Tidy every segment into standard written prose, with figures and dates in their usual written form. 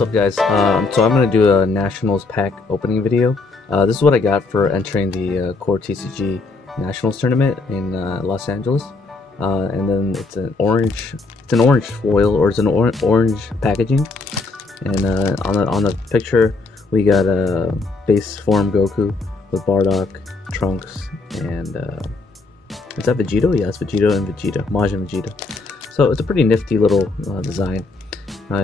What's up, guys? So I'm going to do a Nationals pack opening video. This is what I got for entering the Core TCG Nationals tournament in Los Angeles. And then it's an orange foil, or it's an orange packaging. And on the picture we got a base form Goku with Bardock, Trunks, and is that Vegito? Yeah, it's Vegito and Vegeta, Majin Vegeta. So it's a pretty nifty little design.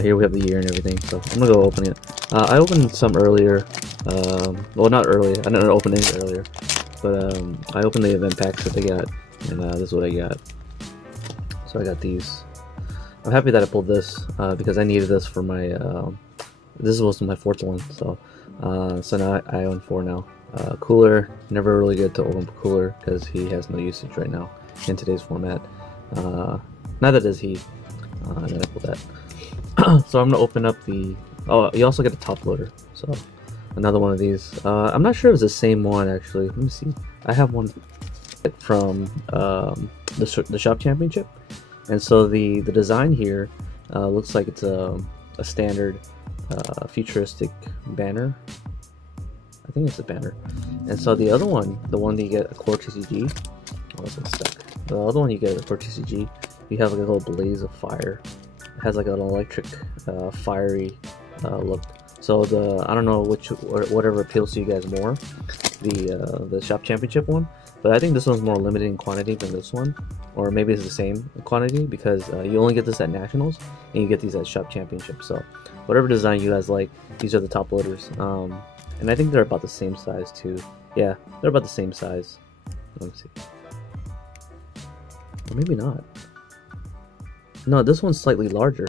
Here we have the year and everything, so I'm gonna go open it. I opened some earlier. Well, not earlier. I didn't open it earlier, but I opened the event packs that they got, and this is what I got. So I got these. I'm happy that I pulled this because I needed this for my. This was my fourth one, so now I own 4 now. Cooler, never really good to open Cooler because he has no usage right now in today's format. Neither does he. And then I pulled that. So I'm gonna open up the. Oh, you also get a top loader. So another one of these. I'm not sure if it's the same one actually. Let me see. I have one from the Shop Championship, and so the design here looks like it's a standard futuristic banner. I think it's a banner. And so the other one, the one that you get a Core TCG. Oh, it's stuck. The other one you get a Core TCG. You have like a little blaze of fire. It has like an electric, fiery look. So I don't know whatever appeals to you guys more, the Shop Championship one, but I think this one's more limited in quantity than this one, or maybe it's the same quantity because you only get this at Nationals and you get these at Shop Championship. So whatever design you guys like, these are the top loaders, and I think they're about the same size too. Yeah, they're about the same size. Let me see. Or maybe not. No, this one's slightly larger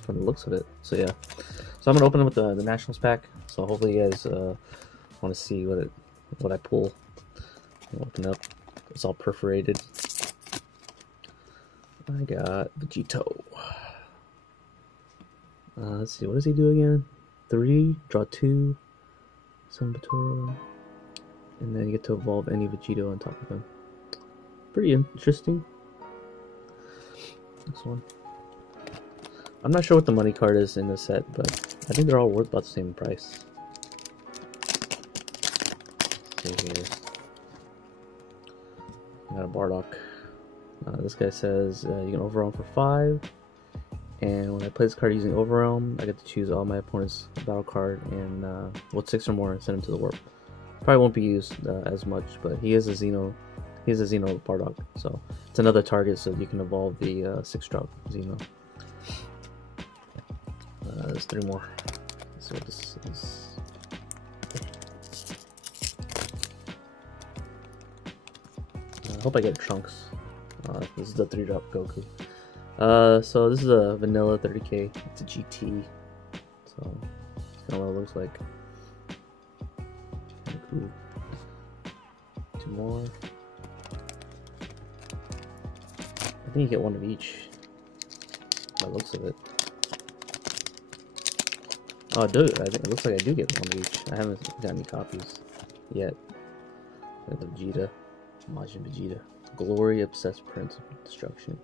from the looks of it. So yeah, so I'm gonna open it with the Nationals pack. So hopefully you guys want to see what I pull. I'll open up. It's all perforated. I got Vegito. Let's see, what does he do again? 3, draw 2, Sun Batoro, and then you get to evolve any Vegito on top of him. Pretty interesting. Next one. I'm not sure what the money card is in the set, but I think they're all worth about the same price. Let's see here. Got a Bardock. This guy says you can overwhelm for 5, and when I play this card using overwhelm, I get to choose all my opponent's battle card and 6 or more and send him to the warp. Probably won't be used as much, but he is a Xeno. He's a Xeno Bardock, so it's another target, so you can evolve the 6-drop Xeno. There's 3 more. Let's see what this is. I hope I get Trunks. This is the 3-drop Goku. So this is a vanilla 30k. It's a GT. So that's kind of what it looks like. Cool. 2 more. I think you get 1 of each. By the looks of it. Oh, dude, I think it looks like I do get 1 of each. I haven't got any copies yet. Got the Vegeta, Majin Vegeta, Glory Obsessed Prince of Destruction.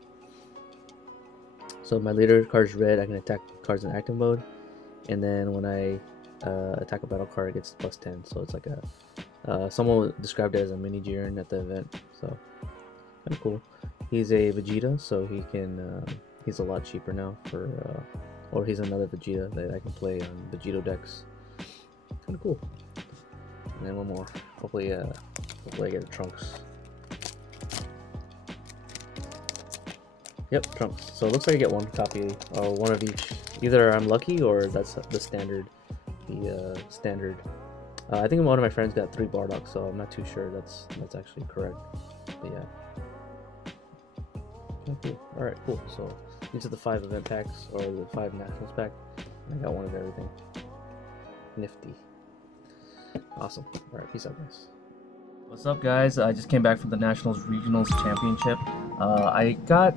So my leader card's red. I can attack cards in active mode, and then when I attack a battle card, it gets +10. So it's like a someone described it as a mini Jiren at the event. So kind of cool. He's a Vegeta, so he can. He's a lot cheaper now for. Or he's another Vegeta that I can play on Vegito decks. Kind of cool. And then 1 more. Hopefully I get a Trunks. Yep, Trunks. So it looks like I get 1 copy, or 1 of each. Either I'm lucky, or that's the standard. Standard. I think one of my friends got 3 Bardock, so I'm not too sure that's actually correct. But yeah. Okay, cool. All right, cool. So. These are the 5 event packs, or the 5 Nationals pack. I got 1 of everything. Nifty. Awesome. Alright, peace out, guys. What's up, guys? I just came back from the Nationals Regionals Championship. I got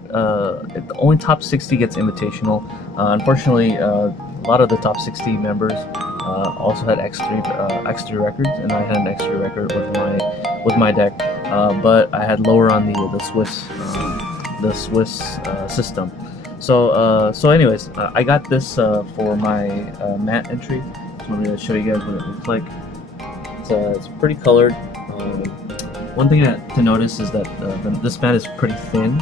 only top 60 gets invitational. Unfortunately, a lot of the top 60 members also had X3 records, and I had an X3 record with my deck, but I had lower on the Swiss system. So anyways, I got this for my mat entry. So I'm going to show you guys what it looks like. It's pretty colored. One thing to notice is that this mat is pretty thin.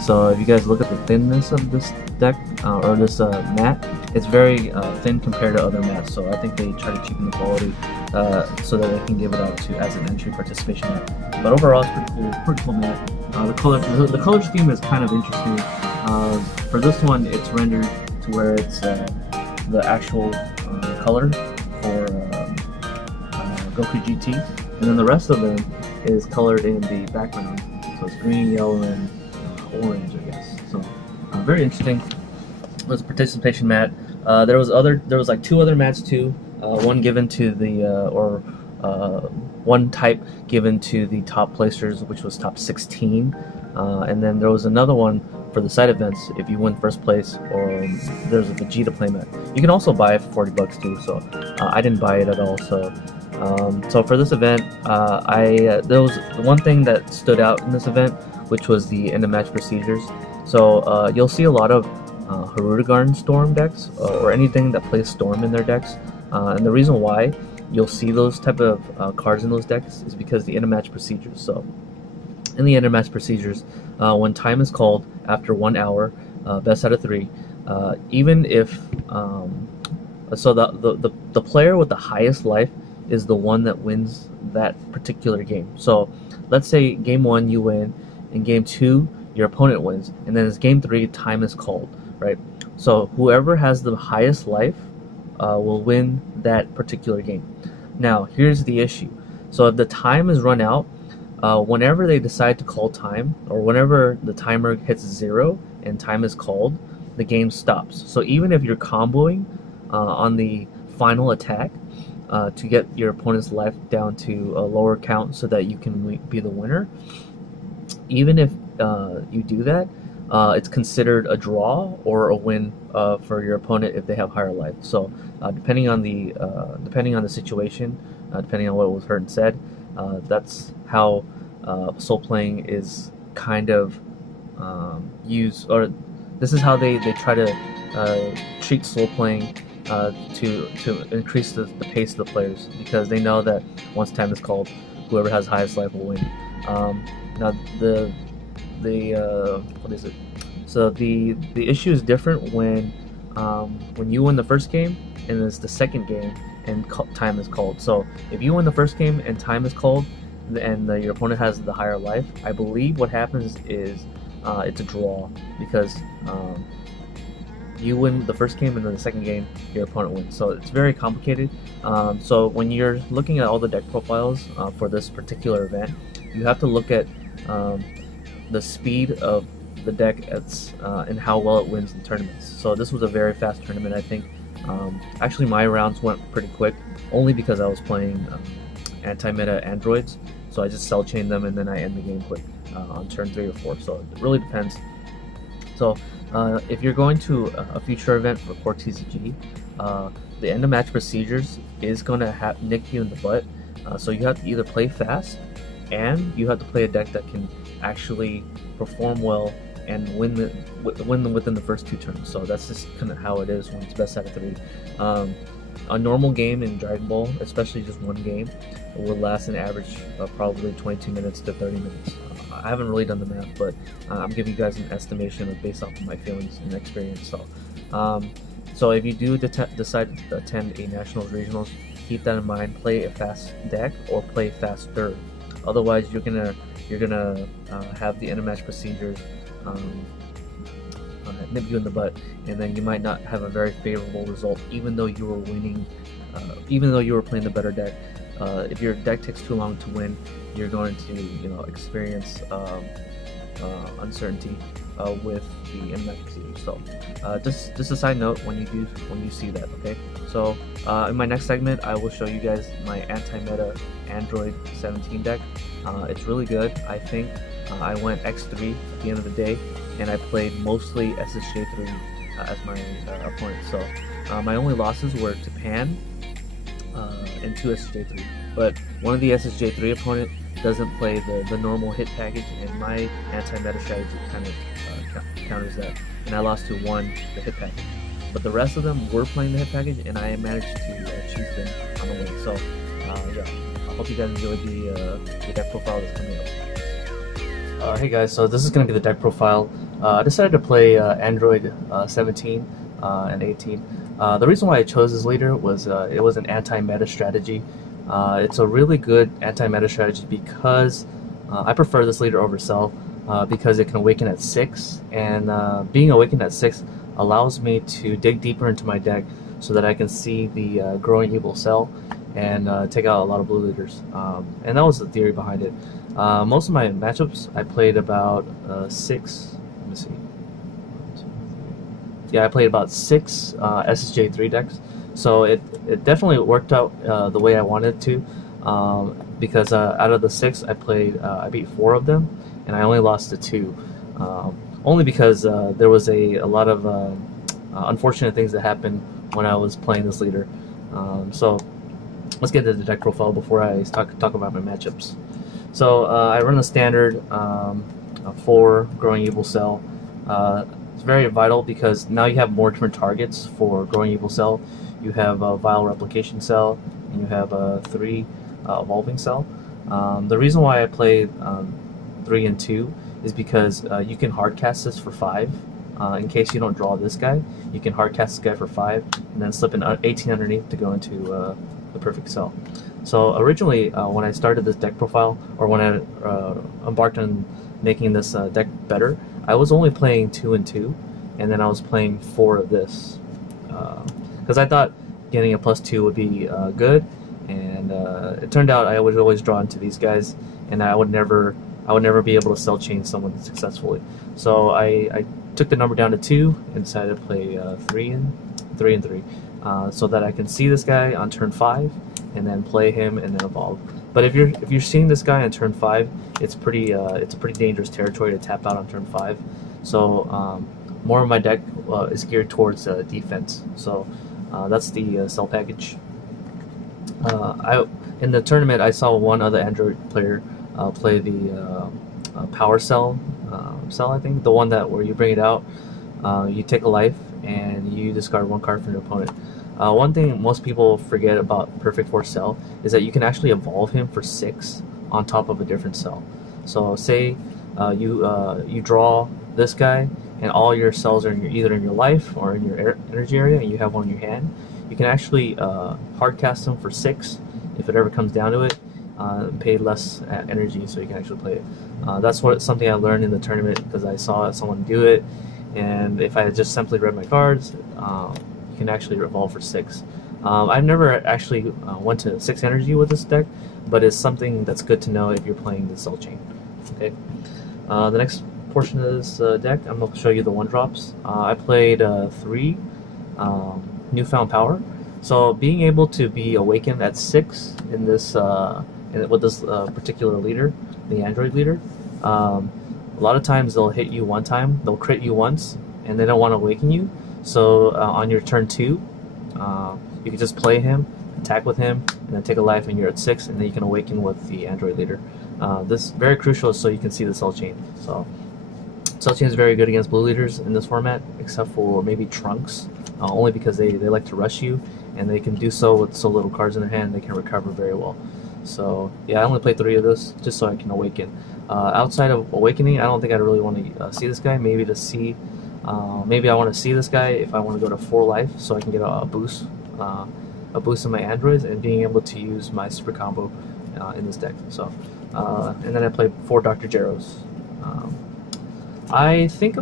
So if you guys look at the thinness of this deck or this mat, it's very thin compared to other mats. So I think they try to cheapen the quality so that they can give it out to as an entry participation mat. But overall, it's pretty cool mat. The color scheme is kind of interesting. For this one, it's rendered to where it's the actual color for Goku GT, and then the rest of them is colored in the background. So it's green, yellow, and orange, I guess. So very interesting. It was a participation mat. There was like 2 other mats too. One given to the one type given to the top placers, which was top 16, and then there was another one for the side events if you win first place, or there's a Vegeta playmat. You can also buy it for 40 bucks too, so I didn't buy it at all. So for this event, there was one thing that stood out in this event, which was the end of match procedures. So you'll see a lot of Harudegarn Storm decks, or anything that plays Storm in their decks, and the reason why you'll see those type of cards in those decks is because the end of match procedures. So in the end of match procedures, when time is called after 1 hour, best out of 3, even if so the player with the highest life is the one that wins that particular game. So let's say game 1 you win, in game 2 your opponent wins, and then it's game 3, time is called, right? So whoever has the highest life will win that particular game. Now here's the issue. So if the time is run out, whenever they decide to call time, or whenever the timer hits 0 and time is called, the game stops. So even if you're comboing on the final attack to get your opponent's life down to a lower count so that you can be the winner, even if you do that, it's considered a draw or a win for your opponent if they have higher life. So depending on the situation, depending on what was heard and said, that's how soul playing is kind of used, or this is how they try to treat soul playing to increase the pace of the players, because they know that once time is called, whoever has highest life will win. Now the what is it? So the issue is different when you win the first game and it's the second game and time is called. So if you win the first game and time is called, and your opponent has the higher life, I believe what happens is it's a draw, because you win the first game and then the second game your opponent wins. So it's very complicated. So when you're looking at all the deck profiles for this particular event, you have to look at the speed of the deck and how well it wins in tournaments. So this was a very fast tournament, I think. Actually my rounds went pretty quick, only because I was playing anti-meta androids, so I just cell chain them and then I end the game quick on turn 3 or 4. So it really depends. So if you're going to a future event for Core TCG, the end of match procedures is going to nick you in the butt. So you have to either play fast, and you have to play a deck that can actually perform well and win them within the first 2 turns. So that's just kind of how it is when it's best out of 3. A normal game in Dragon Ball, especially just one game, will last an average of probably 22 minutes to 30 minutes. I haven't really done the math, but I'm giving you guys an estimation based off of my feelings and experience. So if you do decide to attend a Nationals Regionals, keep that in mind. Play a fast deck or play faster. Otherwise, you're gonna have the end of match procedures nip you in the butt, and then you might not have a very favorable result, even though you were winning, even though you were playing the better deck. If your deck takes too long to win, you're going to experience uncertainty with the end match procedures. So just a side note when you see that. Okay, so in my next segment I will show you guys my anti-meta Android 17 deck. It's really good. I think I went X3 at the end of the day, and I played mostly SSJ3 as my opponent. So my only losses were to Pan and 2 SSJ3, but one of the SSJ3 opponent doesn't play the normal hit package, and my anti-meta strategy kind of counters that. and I lost to 1, the hit package. But the rest of them were playing the hit package, and I managed to choose them on the win. So yeah, I hope you guys enjoyed the deck profile that's coming up. Hey guys, so this is going to be the deck profile. I decided to play Android 17 and 18. The reason why I chose this leader was it was an anti-meta strategy. It's a really good anti-meta strategy because I prefer this leader over Cell because it can awaken at 6, and being awakened at 6 allows me to dig deeper into my deck so that I can see the growing evil Cell and take out a lot of blue leaders. And that was the theory behind it. Most of my matchups I played about 6. Let me see. Yeah, I played about 6 SSJ3 decks, so it definitely worked out the way I wanted to, because out of the 6 I played, I beat 4 of them, and I only lost to 2, only because there was a lot of unfortunate things that happened when I was playing this leader. So let's get to the deck profile before I talk about my matchups. So I run the standard 4 Growing Evil Cell. It's very vital because now you have more different targets for Growing Evil Cell. You have a Vile Replication Cell, and you have a 3 Evolving Cell. The reason why I played 3 and 2 is because you can hardcast this for 5. In case you don't draw this guy, you can hardcast this guy for 5, and then slip an 18 underneath to go into the perfect cell. So originally, when I started this deck profile, or when I embarked on making this deck better, I was only playing 2 and 2, and then I was playing 4 of this, because I thought getting a +2 would be good, and it turned out I would always draw into these guys, and I would never be able to cell chain someone successfully. So I took the number down to 2 and decided to play 3 and 3, so that I can see this guy on turn 5 and then play him and then evolve. But if you're seeing this guy on turn 5, it's a pretty dangerous territory to tap out on turn 5. So more of my deck is geared towards defense. So that's the cell package. In the tournament, I saw one other Android player play the power cell, I think, the one that where you bring it out, you take a life and you discard 1 card from your opponent. One thing most people forget about Perfect Force Cell is that you can actually evolve him for 6 on top of a different cell. So say you draw this guy and all your cells are either in your life or in your energy area, and you have one in your hand. You can actually hardcast him for 6 if it ever comes down to it, pay less energy so you can actually play it. That's something I learned in the tournament because I saw someone do it, and if I had just simply read my cards, you can actually evolve for 6. I've never actually went to 6 energy with this deck, but it's something that's good to know if you're playing the cell chain. Okay. The next portion of this deck, I'm going to show you the 1-drops. I played 3 Newfound Power. So being able to be awakened at 6 in this with this particular leader, the Android leader, a lot of times they'll hit you 1 time, they'll crit you once, and they don't want to awaken you. So on your turn 2, you can just play him, attack with him, and then take a life, and you're at 6, and then you can awaken with the Android leader. This is very crucial so you can see the cell chain. So cell chain is very good against blue leaders in this format, except for maybe Trunks, only because they like to rush you, and they can do so with so little cards in their hand. They can recover very well. So yeah, I only played 3 of this just so I can awaken. Outside of awakening, I don't think I really want to see this guy. Maybe to see, maybe I want to see this guy if I want to go to 4 life, so I can get a boost in my androids and being able to use my super combo in this deck. So and then I played 4 Dr. Jeros. I think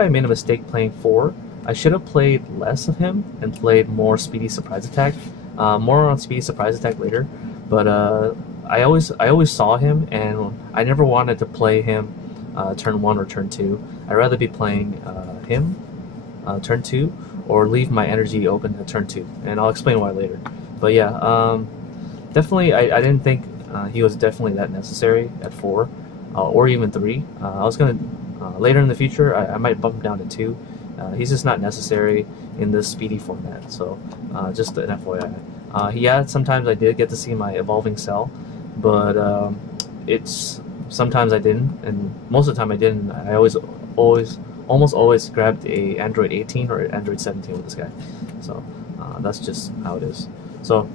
I made a mistake playing 4. I should have played less of him and played more Speedy Surprise Attack. More on Speedy Surprise Attack later, but I always saw him, and I never wanted to play him turn 1 or turn 2. I'd rather be playing him turn 2, or leave my energy open at turn 2, and I'll explain why later. But yeah, definitely I didn't think he was definitely that necessary at 4 or even 3. I was gonna later in the future I might bump him down to 2. He's just not necessary in this speedy format, so just an FYI. Yeah, sometimes I did get to see my evolving cell, but sometimes I didn't, and most of the time I didn't. I always almost always grabbed a Android 18 or Android 17 with this guy. So that's just how it is. So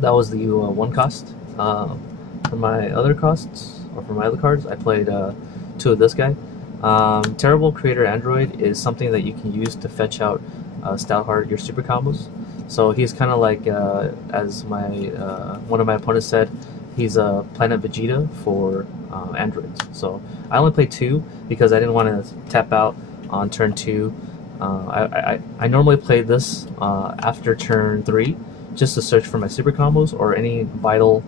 that was the one cost. For my other costs, or for my other cards, I played two of this guy. Terrible Creator Android is something that you can use to fetch out Stoutheart, your super combos. So he's kind of like, as my one of my opponents said, he's a Planet Vegeta for androids. So I only played two because I didn't want to tap out on turn 2. I normally play this after turn 3 just to search for my super combos or any vital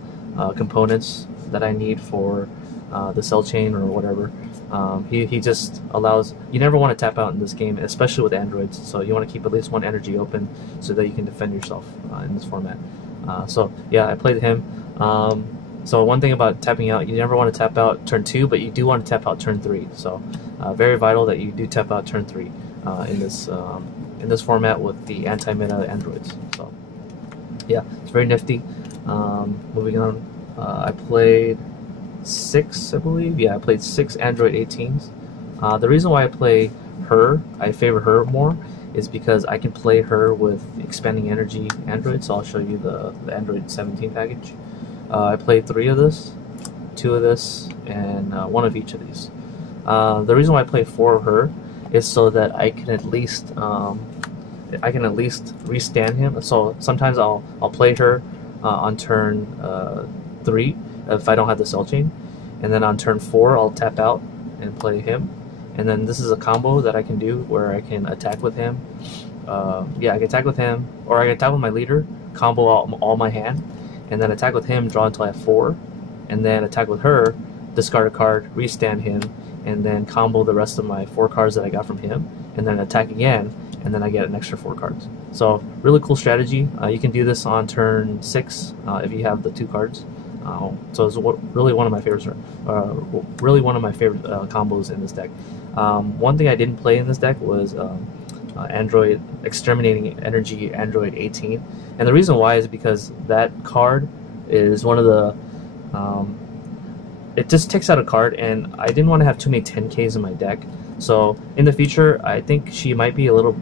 components that I need for the cell chain or whatever. He just allows, you never want to tap out in this game, especially with androids, so you want to keep at least one energy open so that you can defend yourself in this format. So yeah, I played him. So one thing about tapping out, you never want to tap out turn 2, but you do want to tap out turn 3. So very vital that you do tap out turn 3 in this format with the anti-meta androids. So yeah, it's very nifty. Moving on, I played 6, I believe. Yeah, I played 6 Android 18s. The reason why I play her, I favor her more, is because I can play her with expanding energy Android. So I'll show you the Android 17 package. I played 3 of this, 2 of this, and 1 of each of these. The reason why I play 4 of her is so that I can at least restand him. So sometimes I'll play her on turn 3 if I don't have the cell chain, and then on turn 4 I'll tap out and play him, and then this is a combo that I can do where I can attack with him. Yeah, I can attack with him, or I can attack with my leader, combo all my hand, and then attack with him, draw until I have 4, and then attack with her, discard a card, restand him, and then combo the rest of my 4 cards that I got from him, and then attack again, and then I get an extra 4 cards. So really cool strategy. You can do this on turn 6 if you have the 2 cards. So it's really one of my favorites. Really one of my favorite combos in this deck. One thing I didn't play in this deck was Android Exterminating Energy Android 18, and the reason why is because that card is one of the it just takes out a card, and I didn't want to have too many 10Ks in my deck. So in the future, I think she might be a little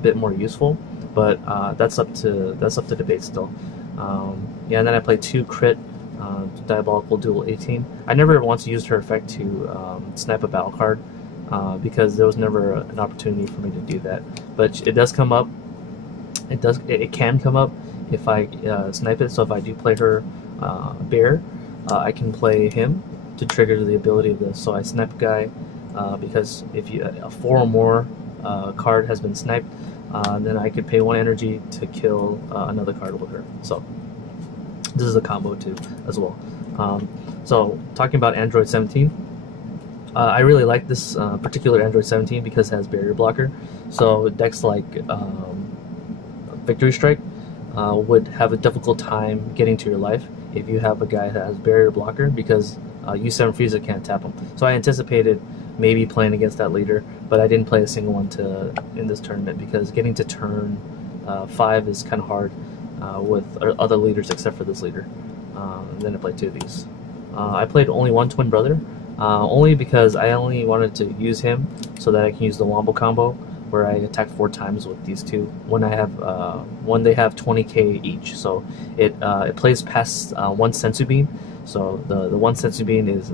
bit more useful, but that's up to debate still. Yeah, and then I played 2 crit Diabolical Duel 18. I never once used her effect to snipe a battle card because there was never an opportunity for me to do that. But it does come up. It can come up if I snipe it. So if I do play her bear, I can play him to trigger the ability of this. So I snipe a guy because if a 4 or more card has been sniped, then I could pay 1 energy to kill another card with her. So this is a combo too as well. So talking about Android 17, I really like this particular Android 17 because it has barrier blocker. So decks like Victory Strike would have a difficult time getting to your life if you have a guy that has barrier blocker, because U7 Frieza can't tap him. So I anticipated maybe playing against that leader, but I didn't play a single one in this tournament because getting to turn 5 is kind of hard with other leaders except for this leader. And then I played 2 of these. I played only 1 twin brother, only because I only wanted to use him so that I can use the Wombo combo where I attack 4 times with these 2 when I have when they have 20k each. So it plays past 1 sensu bean. So the 1 sensu bean is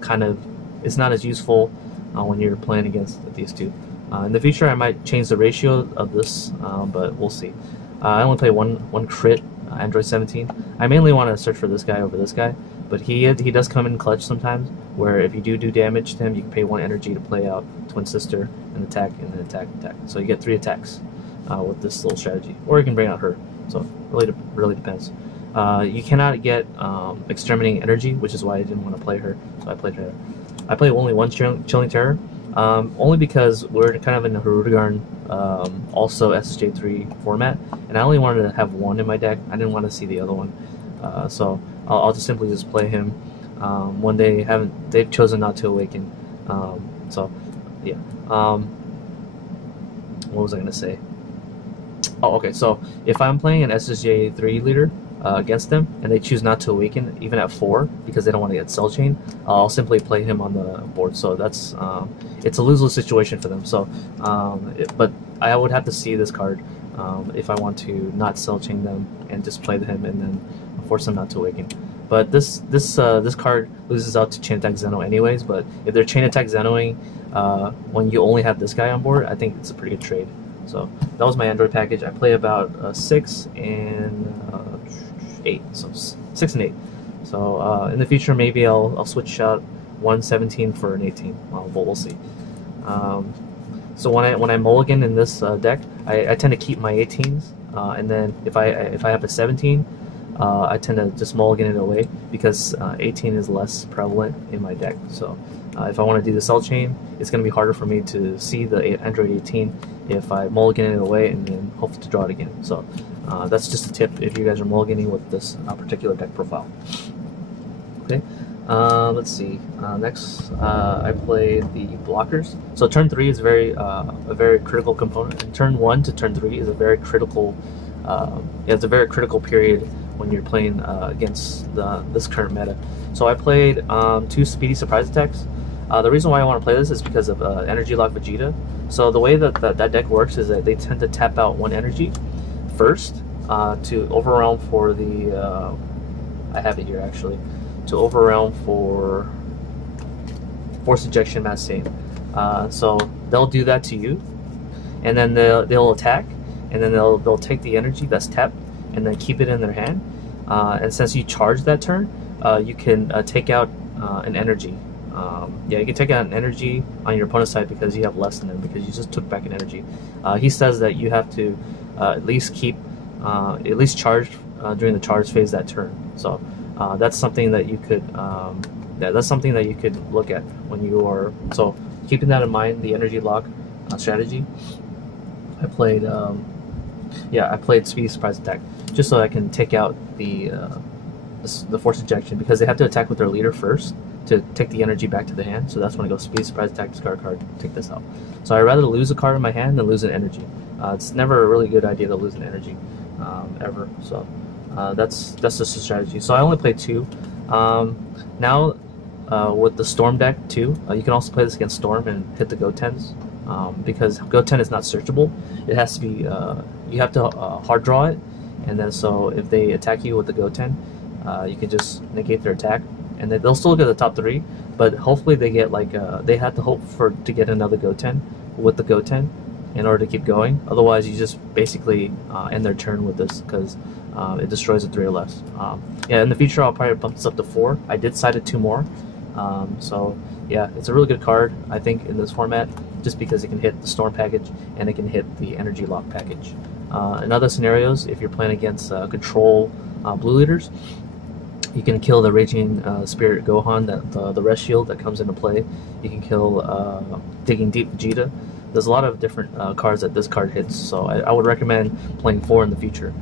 kind of, it's not as useful when you're playing against these 2. In the future I might change the ratio of this, but we'll see. I only play one crit Android 17. I mainly want to search for this guy over this guy, but he does come in clutch sometimes, where if you do damage to him, you can pay 1 energy to play out Twin Sister and attack, and then attack. So you get 3 attacks with this little strategy, or you can bring out her. So really depends. You cannot get Exterminating Energy, which is why I didn't want to play her. So I played her. I played only 1 Chilling Terror, only because we're kind of in the Hirudegarn also SSJ3 format, and I only wanted to have 1 in my deck. I didn't want to see the other one, so I'll just simply play him when they've chosen not to awaken. So yeah. What was I gonna say? Oh, okay. So if I'm playing an SSJ3 leader, against them, and they choose not to awaken even at 4 because they don't want to get cell chain, I'll simply play him on the board. So that's it's a lose-lose situation for them. So but I would have to see this card if I want to not cell chain them and just play him and then force them not to awaken. But this card loses out to chain attack Zeno anyways. But if they're chain attack Zenoing when you only have this guy on board, I think it's a pretty good trade. So that was my Android package. I play about 6 and 8, so 6 and 8. So in the future, maybe I'll switch out 117 for an 18. We'll see. So when I mulligan in this deck, I tend to keep my 18s, and then if I have a 17, I tend to just mulligan it away because 18 is less prevalent in my deck. So if I want to do the cell chain, it's going to be harder for me to see the Android 18 if I mulligan it away and then hope to draw it again. So that's just a tip if you guys are mulliganing with this particular deck profile. Okay, let's see. Next, I play the blockers. So turn 3 is a very critical component, and turn 1 to turn 3 is a very critical. It's a very critical period when you're playing against this current meta. So I played 2 speedy surprise attacks. The reason why I want to play this is because of Energy Lock Vegeta. So the way that deck works is that they tend to tap out 1 energy first to overwhelm for the I have it here actually, to overwhelm for force ejection mass save. So they'll do that to you, and then they'll attack, and then they'll take the energy that's tapped and then keep it in their hand. And since you charge that turn, you can take out an energy. You can take out an energy on your opponent's side because you have less than them, because you just took back an energy. He says that you have to at least charge during the charge phase that turn. So that's something that you could that's something that you could look at when you are. So keeping that in mind, the energy lock strategy. I played speedy surprise attack just so I can take out the force ejection, because they have to attack with their leader first to take the energy back to the hand. So that's when I go speedy surprise attack, discard card, take this out. So I'd rather lose a card in my hand than lose an energy. It's never a really good idea to lose an energy ever. So that's just a strategy. So I only play 2. Now with the Storm deck too, you can also play this against Storm and hit the Go-Tens, because Go-Ten is not searchable. It has to be you have to hard draw it, and then so if they attack you with the Go-Ten, you can just negate their attack, and they'll still get the top 3, but hopefully they get like they have to hope to get another Go-Ten with the Go-Ten in order to keep going. Otherwise, you just basically end their turn with this, because it destroys a 3 or less. In the future, I'll probably bump this up to 4. I did side it 2 more. So yeah, it's a really good card, I think, in this format, just because it can hit the Storm package and it can hit the Energy Lock package. In other scenarios, if you're playing against control blue leaders, you can kill the Raging Spirit Gohan, the rest shield that comes into play. You can kill Digging Deep Vegeta. There's a lot of different cards that this card hits, so I would recommend playing 4 in the future.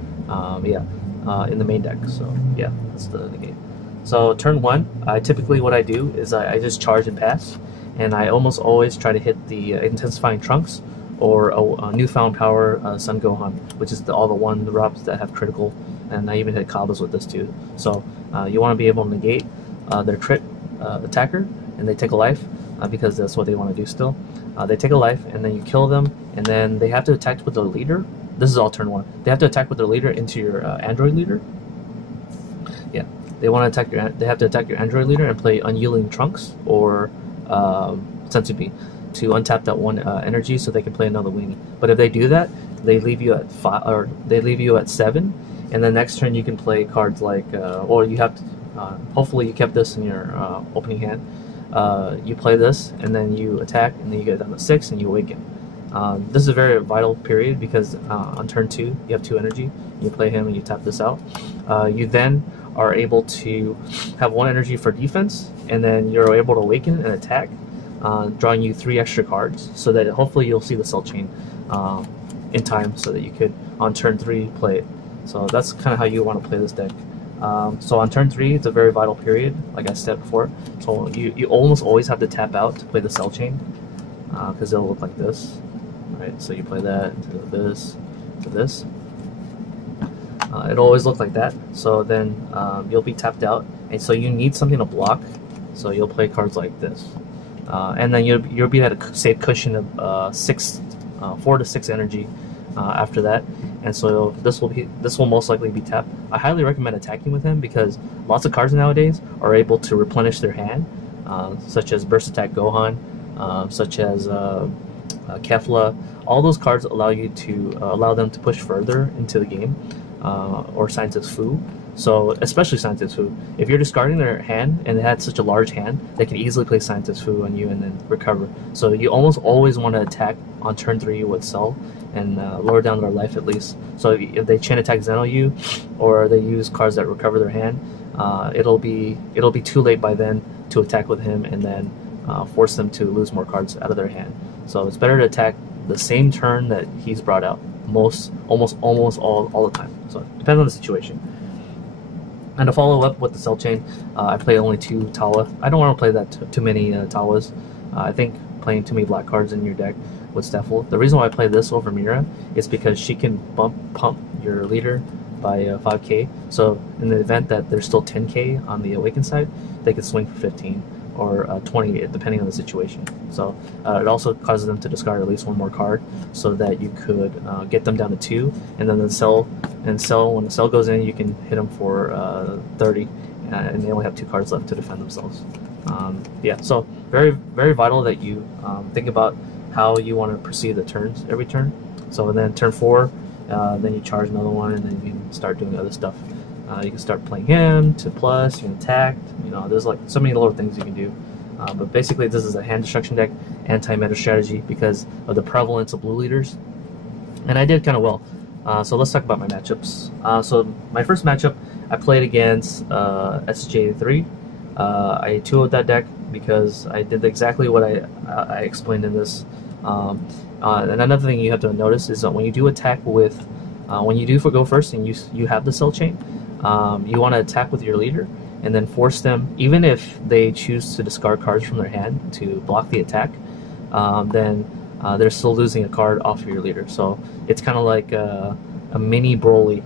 In the main deck. So yeah, that's the game. So turn 1, typically what I do is I just charge and pass, and I almost always try to hit the Intensifying Trunks or a Newfound Power Sun Gohan, which is all the 1-drops that have critical, and I even hit Kabas with this too. So you want to be able to negate their crit attacker, and they take a life, because that's what they want to do still. They take a life, and then you kill them, and then they have to attack with their leader. This is all turn 1. They have to attack with their leader into your Android leader. Yeah, they want to attack they have to attack your Android leader and play Unyielding Trunks or Sensubi to untap that 1 energy, so they can play another weenie. But if they do that, they leave you at 5, or they leave you at 7, and then next turn you can play cards like, or you have to, hopefully you kept this in your opening hand. You play this, and then you attack, and then you get down to 6, and you awaken. This is a very vital period, because on turn 2 you have 2 energy. You play him and you tap this out. You then are able to have 1 energy for defense, and then you're able to awaken and attack, drawing you 3 extra cards, so that hopefully you'll see the cell chain in time, so that you could on turn 3 play it. So that's kind of how you want to play this deck. So on turn 3, it's a very vital period, like I said before. So you almost always have to tap out to play the cell chain, because it'll look like this. Right, so you play that to this to this. It'll always look like that. So then you'll be tapped out, and so you need something to block. So you'll play cards like this, and then you'll be at a safe cushion of 4 to 6 energy after that. And so this will most likely be tapped. I highly recommend attacking with him because lots of cards nowadays are able to replenish their hand, such as Burst Attack Gohan, such as Kefla. All those cards allow you to allow them to push further into the game, or Scientist Fu. So especially Scientist Fu. If you're discarding their hand and they had such a large hand, they can easily play Scientist Fu on you and then recover. So you almost always want to attack on turn 3 with Cell and lower down their life at least. So if they chain attack Zeno you, or they use cards that recover their hand, it'll be too late by then to attack with him and then force them to lose more cards out of their hand. So it's better to attack the same turn that he's brought out almost all the time. So it depends on the situation. And to follow up with the Cell Chain, I play only 2 Tawa. I don't want to play that too many Tawas. I think playing too many black cards in your deck with Steffel. The reason why I play this over Mira is because she can pump your leader by 5k. So in the event that there's still 10k on the Awakened side, they could swing for 15 or 20 depending on the situation. So it also causes them to discard at least 1 more card so that you could get them down to 2, and then when the Cell goes in, you can hit them for 30, and they only have 2 cards left to defend themselves. Yeah, so very vital that you think about how you want to proceed the turns every turn. So then turn 4, then you charge another one, and then you can start doing other stuff. You can start playing him to plus, you can attack, there's like so many little things you can do. But basically this is a hand destruction deck, anti-meta strategy because of the prevalence of blue leaders. And I did kind of well. So let's talk about my matchups. So my first matchup, I played against SJ3. I 2-0'd that deck because I did exactly what I explained in this. And another thing you have to notice is that when you do attack with, when you do go first and you have the Cell Chain, you want to attack with your leader and then force them, even if they choose to discard cards from their hand to block the attack, then they're still losing a card off of your leader. So it's kind of like a mini Broly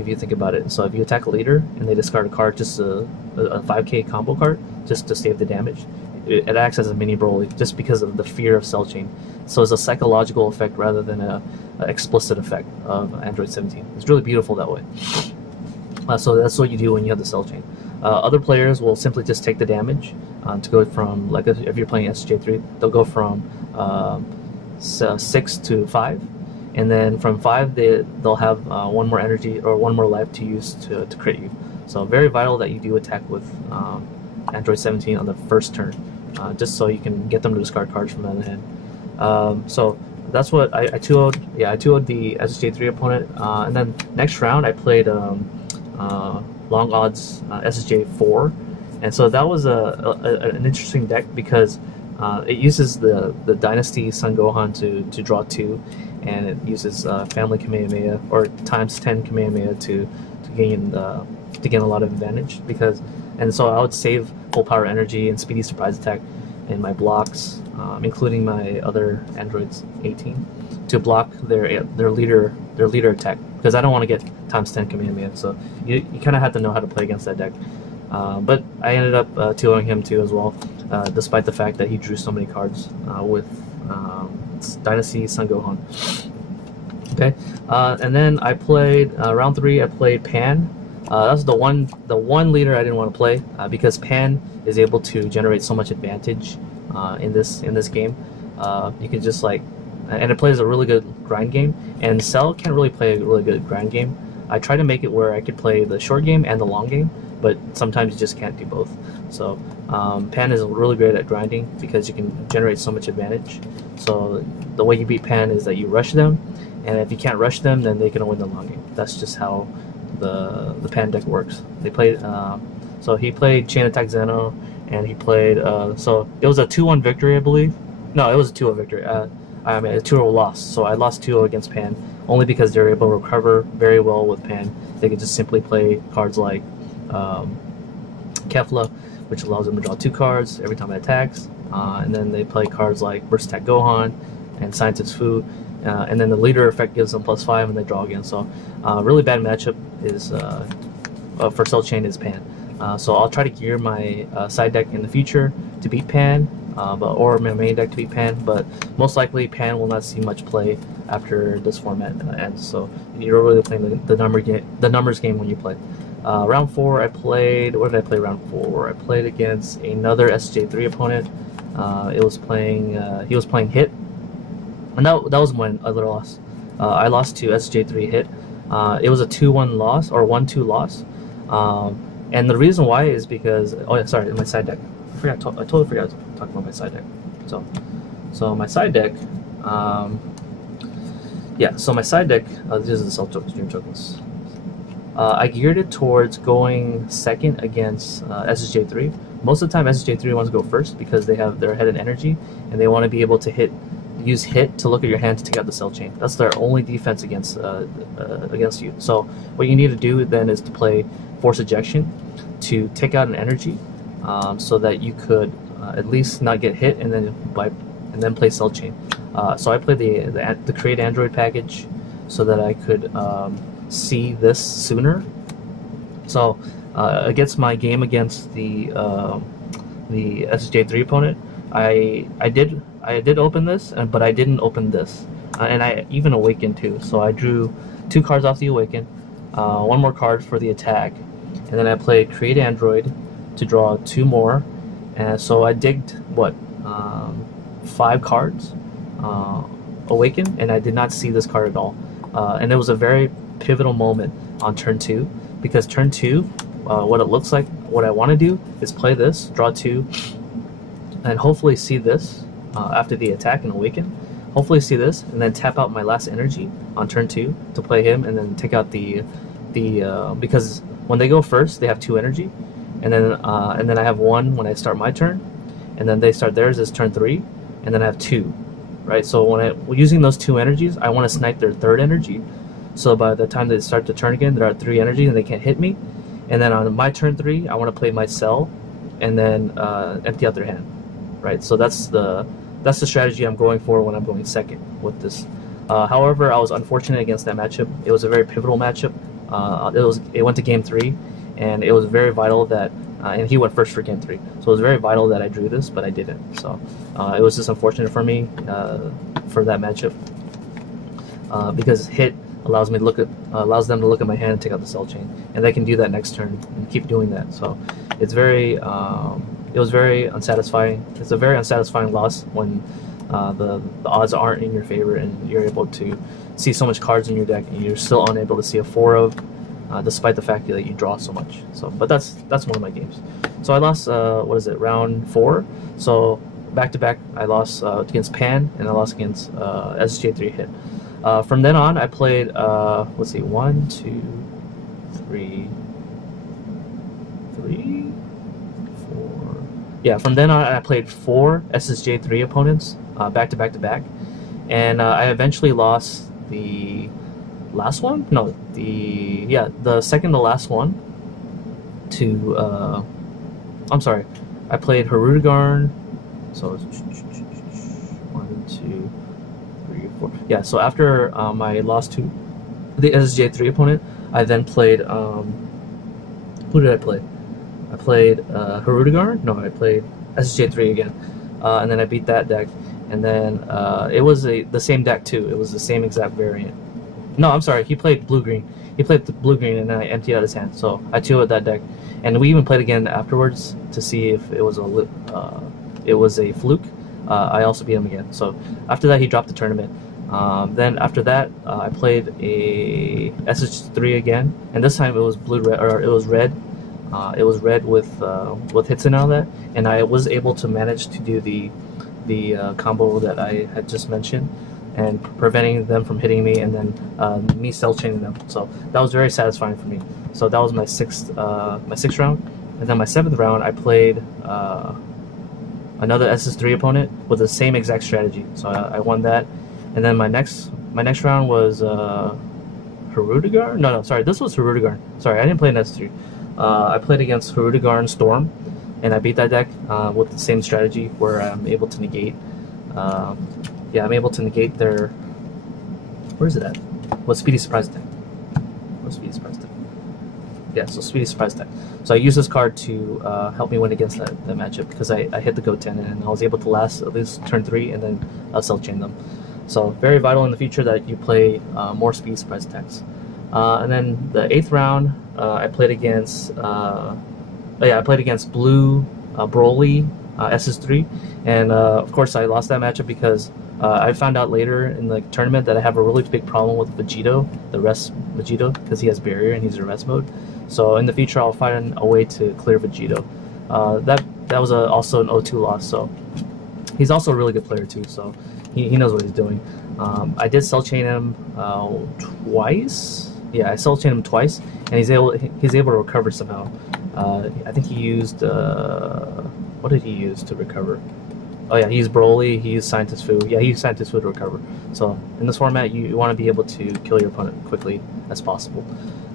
if you think about it. So if you attack a leader and they discard a card, just a 5k combo card, just to save the damage, it acts as a mini Broly just because of the fear of Cell Chain. So it's a psychological effect rather than a explicit effect of Android 17. It's really beautiful that way. So that's what you do when you have the Cell Chain. Other players will simply just take the damage to go from, like if you're playing SJ3, they'll go from 6 to 5, and then from 5 they'll have 1 more energy or 1 more life to use to crit you. So very vital that you do attack with Android 17 on the first turn, just so you can get them to discard cards from the other hand. So that's what I 2-0'd. Yeah, I 2-0'd the SJ3 opponent, and then next round I played long odds SJ4, and so that was an interesting deck because it uses the Dynasty Son Gohan to draw 2, and it uses Family Kamehameha or times 10 Kamehameha to gain a lot of advantage and so I would save full power energy and speedy surprise attack in my blocks, including my other androids 18, to block their leader attack, because I don't want to get times 10 Kamehameha. So you kind of have to know how to play against that deck. But I ended up 2-0'ing him too as well, despite the fact that he drew so many cards with Dynasty Son Gohan. Okay, and then I played round 3. I played Pan. That's the one leader I didn't want to play because Pan is able to generate so much advantage in this game. You can just and it plays a really good grind game, and Cell can't really play a really good grind game. I try to make it where I could play the short game and the long game, but sometimes you just can't do both. So Pan is really great at grinding because you can generate so much advantage. So the way you beat Pan is that you rush them, and if you can't rush them, then they can win the long game. That's just how the Pan deck works. They played so he played Chain Attack Zeno, and he played so it was a 2-1 victory, I believe. No, it was a 2-0 victory. I mean a 2-0 loss. So I lost 2-0 against Pan only because they're able to recover very well with Pan. They could just simply play cards like Kefla, which allows them to draw 2 cards every time it attacks, and then they play cards like Burst Attack Gohan and Scientist Fu, and then the leader effect gives them +5 and they draw again. So really bad matchup is for Cell Chain is Pan. So I'll try to gear my side deck in the future to beat Pan, or my main deck to beat Pan. But most likely Pan will not see much play after this format ends. So you're really playing the numbers game when you play. Round 4, I played. What did I play? Round 4, I played against another SJ3 opponent. He was playing Hit, and that was my other loss. I lost to SJ3 Hit. It was a 2-1 loss or 1-2 loss. And the reason why is because, oh yeah, sorry, my side deck. I totally forgot to talk about my side deck. So my side deck, yeah. So my side deck, this is the Self Dream Tokens. I geared it towards going second against SSJ3. Most of the time, SSJ3 wants to go first because they have their head in energy and they want to be able to use hit to look at your hand to take out the Cell Chain. That's their only defense against you. So what you need to do then is to play Force Ejection to take out an energy, so that you could at least not get hit, and then play Cell Chain. So I played the Create Android package so that I could see this sooner. So against my game against the SJ3 opponent, I did open this, but I didn't open this, and I even awakened too. So I drew 2 cards off the awaken, 1 more card for the attack, and then I played Create Android to draw 2 more, and so I digged what 5 cards, awaken, and I did not see this card at all, and it was a very pivotal moment on turn 2, because turn 2, what it looks like, what I want to do is play this, draw 2, and hopefully see this after the attack and awaken. Hopefully see this, and then tap out my last energy on turn 2 to play him, and then take out the because when they go first, they have 2 energy, and then I have 1 when I start my turn, and then they start theirs is turn 3, and then I have 2, right? So when using those 2 energies, I want to snipe their 3rd energy. So by the time they start to turn again, they're at 3 energy and they can't hit me. And then on my turn 3, I want to play my Cell, and then empty out their hand, right? So that's the strategy I'm going for when I'm going second with this. However, I was unfortunate against that matchup. It was a very pivotal matchup. It went to game 3, and it was very vital that, and he went first for game 3. So it was very vital that I drew this, but I didn't. So it was just unfortunate for me for that matchup, because hit allows them to look at my hand and take out the Cell Chain, and they can do that next turn and keep doing that. So it's very it was very unsatisfying. It's a very unsatisfying loss when the odds aren't in your favor and you're able to see so much cards in your deck and you're still unable to see a 4 of, despite the fact that you draw so much. So, but that's one of my games. So I lost round 4. So back to back, I lost against Pan, and I lost against SJ3 Hit. From then on, I played, let's see, 1, 2, 3, 4. Yeah, from then on, I played 4 SSJ3 opponents, back to back to back. And I eventually lost the last one? No, the second to last one to, I'm sorry, I played Harudegarn, so it's 1, 2, 3, 4. Yeah, so after my loss to the SJ3 opponent, I then played, who did I play? I played Harudegarn? No, I played SJ3 again, and then I beat that deck, and then it was the same deck too. It was the same exact variant. No, I'm sorry, he played blue-green. He played blue-green, and then I emptied out his hand, so I 2-0'd that deck. And we even played again afterwards to see if it was a fluke. I also beat him again. So after that, he dropped the tournament. Then after that, I played a SH3 again, and this time it was blue-red, or it was red. It was red with hits and all that, and I was able to manage to do the combo that I had just mentioned, and preventing them from hitting me, and then me cell chaining them. So that was very satisfying for me. So that was my sixth round, and then my 7th round I played another SS3 opponent with the same exact strategy. So I won that, and then my next round was Harudegarn. No, sorry, this was Harudegarn. Sorry, I didn't play an S3. I played against Harudegarn Storm, and I beat that deck with the same strategy where I'm able to negate. Yeah, I'm able to negate their. Where is it at? What Speedy Surprise deck? What Speedy Surprise deck? Yeah, so Speedy Surprise Attack. So I used this card to help me win against that matchup because I hit the Goten and I was able to last at least turn 3 and then cell chain them. So very vital in the future that you play more Speedy Surprise Attacks. And then the 8th round, I played against Blue Broly SS3, and of course I lost that matchup because I found out later in the tournament that I have a really big problem with Vegito, the rest Vegito, because he has barrier and he's in rest mode. So in the future I'll find a way to clear Vegito. That was also an 0-2 loss, so he's also a really good player too, so he knows what he's doing. I did cell chain him twice. Yeah, I cell chained him twice, and he's able to recover somehow. I think he used what did he use to recover? Oh yeah, he used Broly, he used Scientist Fu. Yeah, he used Scientist Fu to recover. So in this format, you want to be able to kill your opponent quickly as possible.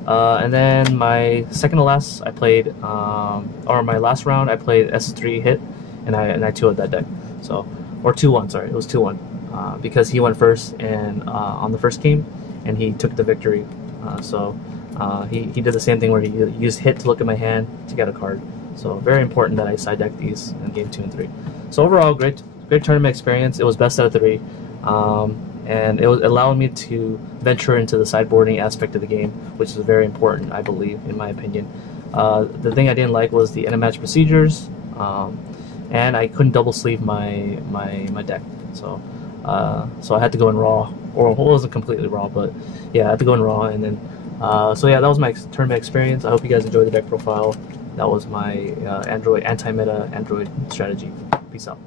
And then my second to last, I played, or my last round, I played SS3 hit, and I 2-0'd that deck. So, or 2-1, sorry, it was 2-1, because he went first and on the first game, and he took the victory. He did the same thing where he used hit to look at my hand to get a card. So very important that I side deck these in game 2 and 3. So overall, great tournament experience. It was best out of 3, and it was allowing me to venture into the sideboarding aspect of the game, which is very important, I believe, in my opinion. The thing I didn't like was the end of match procedures, and I couldn't double sleeve my deck. So I had to go in raw, or it wasn't completely raw, but yeah, I had to go in raw, and then so yeah, that was my tournament experience. I hope you guys enjoyed the deck profile. That was my anti-meta Android strategy. Peace out.